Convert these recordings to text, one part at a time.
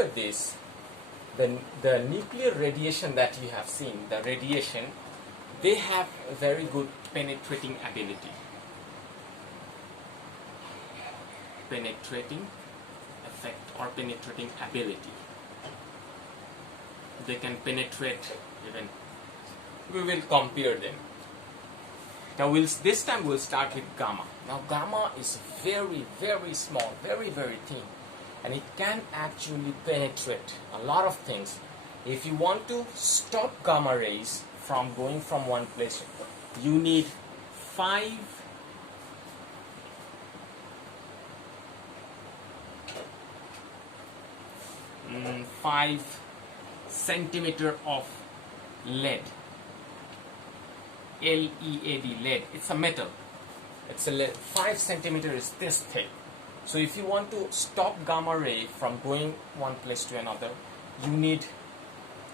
remember this, the nuclear radiation that you have seen, the radiation, they have a very good penetrating ability. Penetrating effect or penetrating ability. They can penetrate even. We will compare them. Now this time we'll start with gamma. Now gamma is very, very small, very, very thin, and it can actually penetrate a lot of things. If you want to stop gamma rays from going from one place, you need 5 centimeter of lead. L-E-A-D, lead. It's a metal. It's a lead. 5 centimeter is this thick. So if you want to stop gamma ray from going one place to another, you need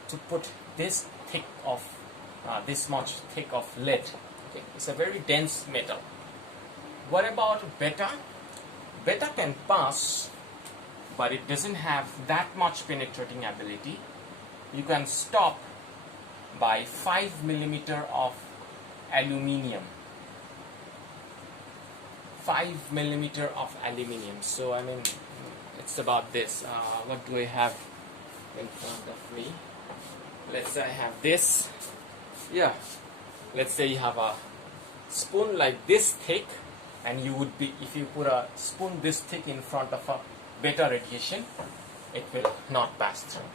to put this thick of this much thick of lead. Okay, it's a very dense metal. What about beta? Beta can pass, but it doesn't have that much penetrating ability. You can stop by 5 millimeter of aluminium. 5 millimeter of aluminium. So I mean, it's about this. What do I have in front of me? Let's say I have this. Yeah. Let's say you have a spoon like this thick, and you would be, if you put a spoon this thick in front of a beta radiation, it will not pass through.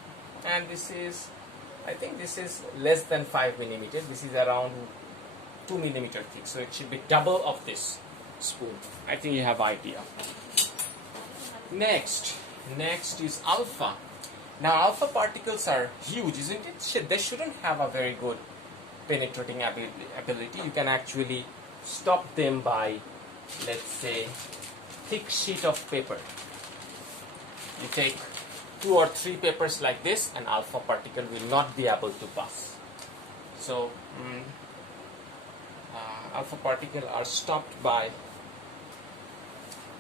And this is, I think this is less than 5 millimeter. This is around 2 millimeter thick, so it should be double of this spoon. I think you have idea. Next is alpha. Now alpha particles are huge, isn't it? They shouldn't have a very good penetrating ability. You can actually stop them by, let's say, thick sheet of paper. You take 2 or 3 papers like this, and alpha particle will not be able to pass. So alpha particle are stopped by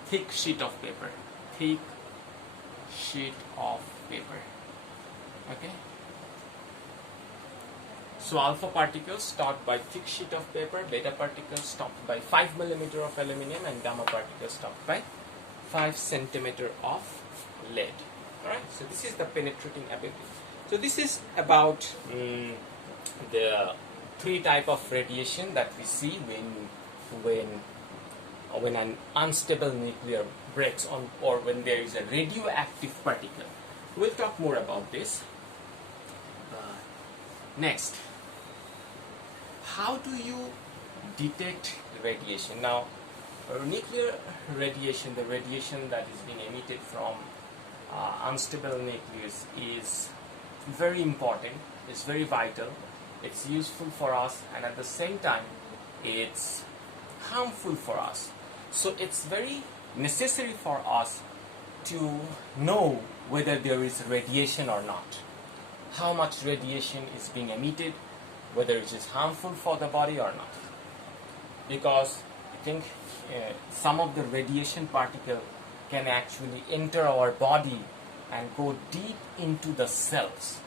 thick sheet of paper. Thick sheet of paper. Okay. So alpha particles stopped by thick sheet of paper, beta particles stopped by 5 millimeter of aluminum, and gamma particles stopped by 5 centimeter of lead. Alright, so this is the penetrating ability. So this is about the 3 type of radiation that we see when an unstable nuclear breaks on, or when there is a radioactive particle. We'll talk more about this. Next, how do you detect radiation? Now, nuclear radiation, the radiation that is being emitted from unstable nucleus, is very important. It's very vital. It's useful for us, and at the same time, it's harmful for us. So it's very necessary for us to know whether there is radiation or not. How much radiation is being emitted, whether it is harmful for the body or not. Because I think some of the radiation particle can actually enter our body and go deep into the cells.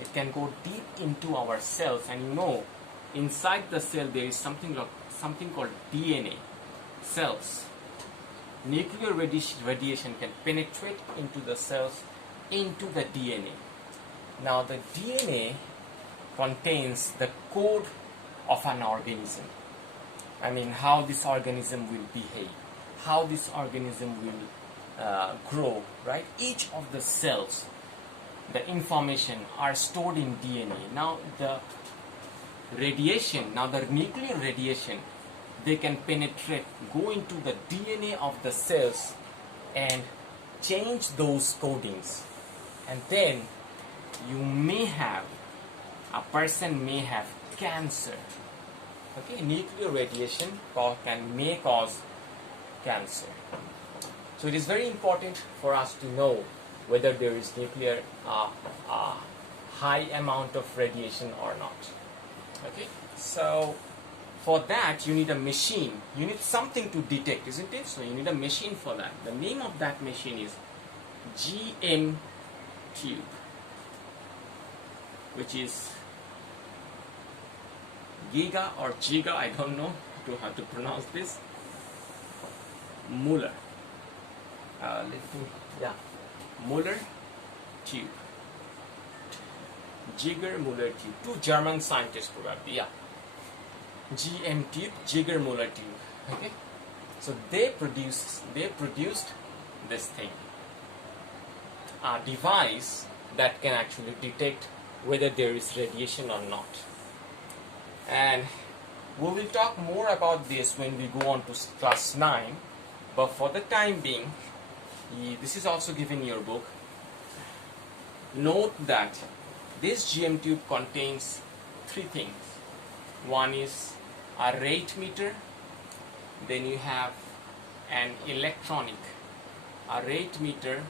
It can go deep into our cells, and you know, inside the cell there is something called DNA cells. Nuclear radiation can penetrate into the cells, into the DNA. Now the DNA contains the code of an organism. I mean, how this organism will behave, how this organism will grow, right? Each of the cells, the information are stored in DNA. Now the radiation, now the nuclear radiation, they can penetrate, go into the DNA of the cells and change those codings. And then you may have, a person may have cancer. Okay, nuclear radiation may cause cancer. So it is very important for us to know whether there is nuclear high amount of radiation or not. Okay, so for that you need a machine. You need something to detect, isn't it? So you need a machine for that. The name of that machine is GMRT. tube, which is giga or giga, I don't know how to pronounce this, Muller. Muller tube. Giger Muller tube. Two German scientists probably, yeah. GM tube, Giger Muller tube. Okay, so they produced this thing, a device that can actually detect whether there is radiation or not. And we will talk more about this when we go on to class 9, but for the time being, this is also given in your book. Note that this GM tube contains three things. One is a rate meter, then you have an electronic, a rate meter,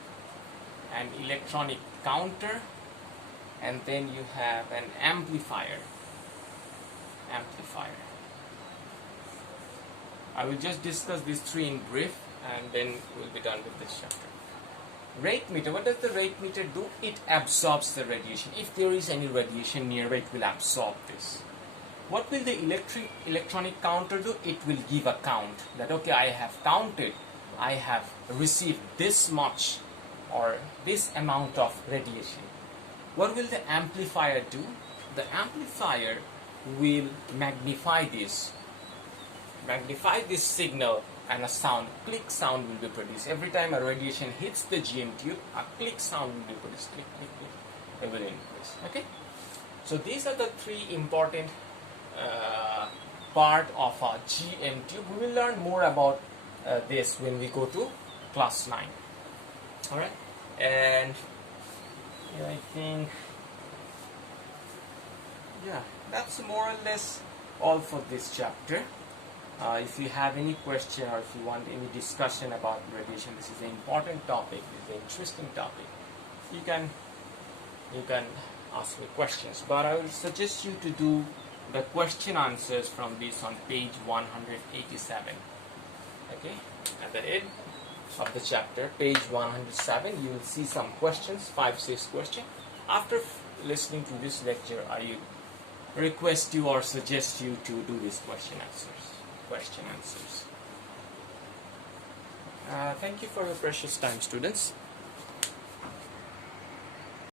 an electronic counter, and then you have an amplifier. I will just discuss these three in brief and then we'll be done with this chapter. Rate meter, what does the rate meter do? It absorbs the radiation. If there is any radiation nearby, it will absorb this. What will the electronic counter do? It will give a count that, okay, I have counted, I have received this much or this amount of radiation. What will the amplifier do? The amplifier will magnify this signal, and a sound, click sound will be produced. Every time a radiation hits the GM tube, a click sound will be produced. Click, click, click. It will increase. Okay? So these are the three important part of a GM tube. We will learn more about this when we go to class 9. Alright? And I think, that's more or less all for this chapter. If you have any question or if you want any discussion about radiation, this is an important topic, this is an interesting topic, you can ask me questions, but I will suggest you to do the question answers from this on page 187. Okay, at the end of the chapter, page 107, you will see some questions, 5-6 questions. After listening to this lecture, I request you or suggest you to do these question answers. Thank you for your precious time, students.